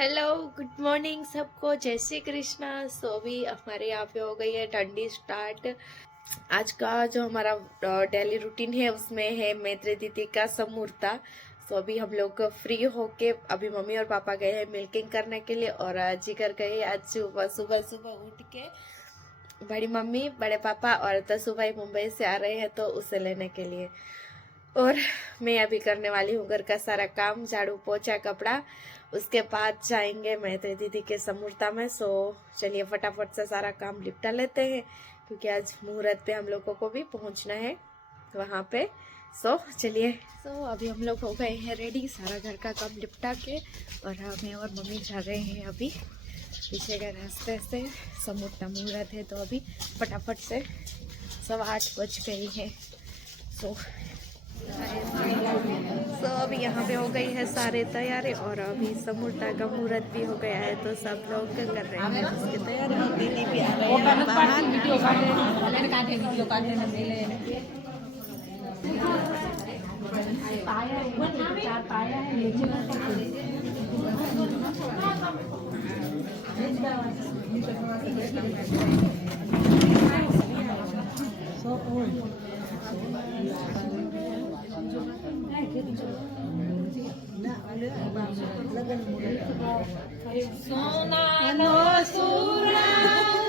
Hello good morning सबको। जय श्री कृष्णा। सो अभी हमारे यहाँ पे हो गई है ठंडी स्टार्ट आज का जो हमारा डेली रूटीन है, उसमें है मैत्री दीदी का समूर्ता। सो अभी हम लोग फ्री होके, अभी मम्मी और पापा गए हैं मिल्किंग करने के लिए और जिगर गए आज सुबह सुबह सुबह उठ के बड़ी मम्मी, बड़े पापा और तसु भाई मुंबई से आ रहे हैं तो उसे लेने के लिए। और मैं अभी करने वाली हूँ घर का सारा काम, झाड़ू, पोछा, कपड़ा। उसके बाद जाएँगे मैत्री दीदी के समूर्ता में। सो चलिए फटाफट से सारा काम निपटा लेते हैं, क्योंकि आज मुहूर्त पे हम लोगों को भी पहुँचना है वहाँ पे। सो चलिए। सो अभी हम लोग हो गए हैं रेडी सारा घर का काम निपटा के। और हमें और मम्मी जा रहे हैं अभी। पीछे के रास्ते से समूर्ता मुहूर्त है तो अभी फटाफट से सवा आठ बज गई है। सो सो so, अब यहाँ पे हो गई है सारे तैयारी और अभी समुर्ता का मुहूर्त भी हो गया है तो सब लोग कर रहे हैं? उसकी तैयारी दीदी भी आ रही है। बाहर સોના નો સુરા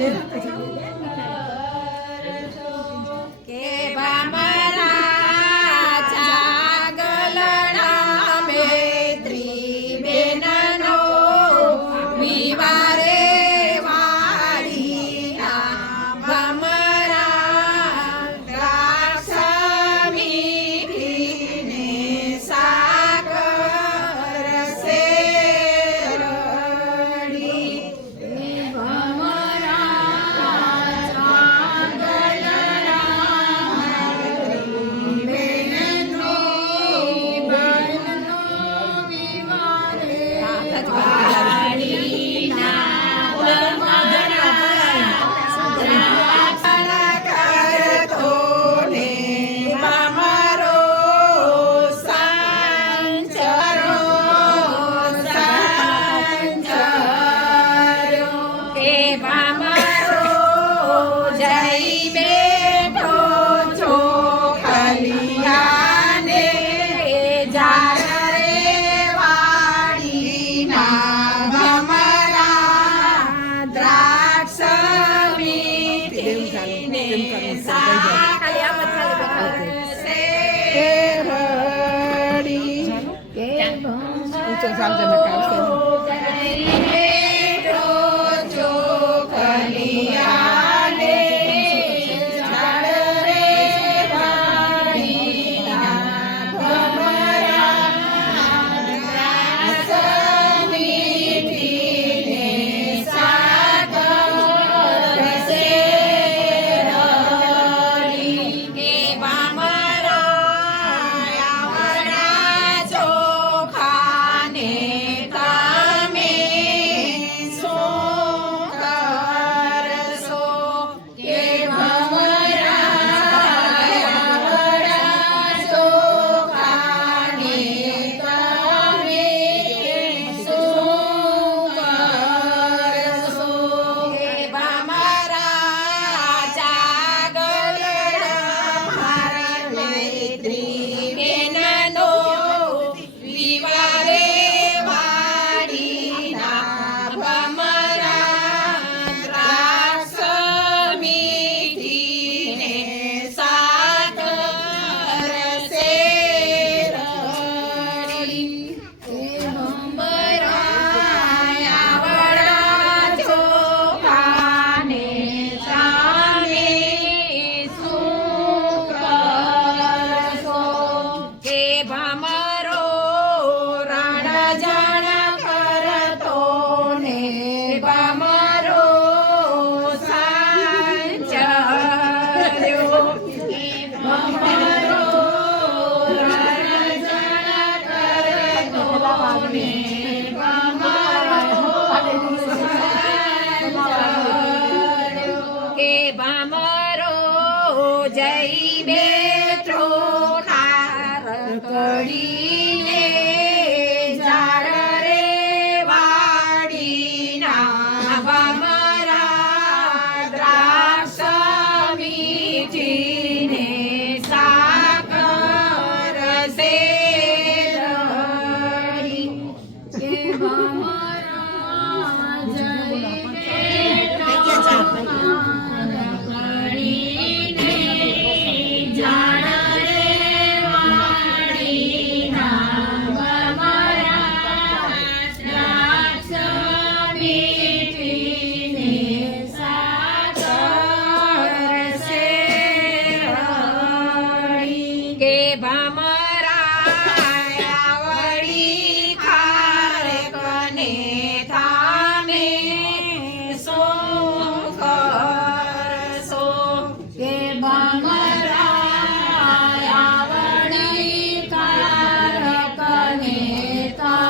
Quédate, 기타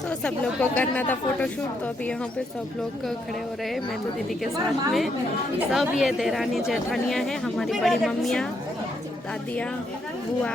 तो सब लोग को करना था फोटोशूट तो अभी यहाँ पे सब लोग खड़े हो रहे हैं मैं तो दीदी के साथ में सब ये देरानी जेठानियाँ हैं हमारी बड़ी मम्मियाँ दादियाँ बुआ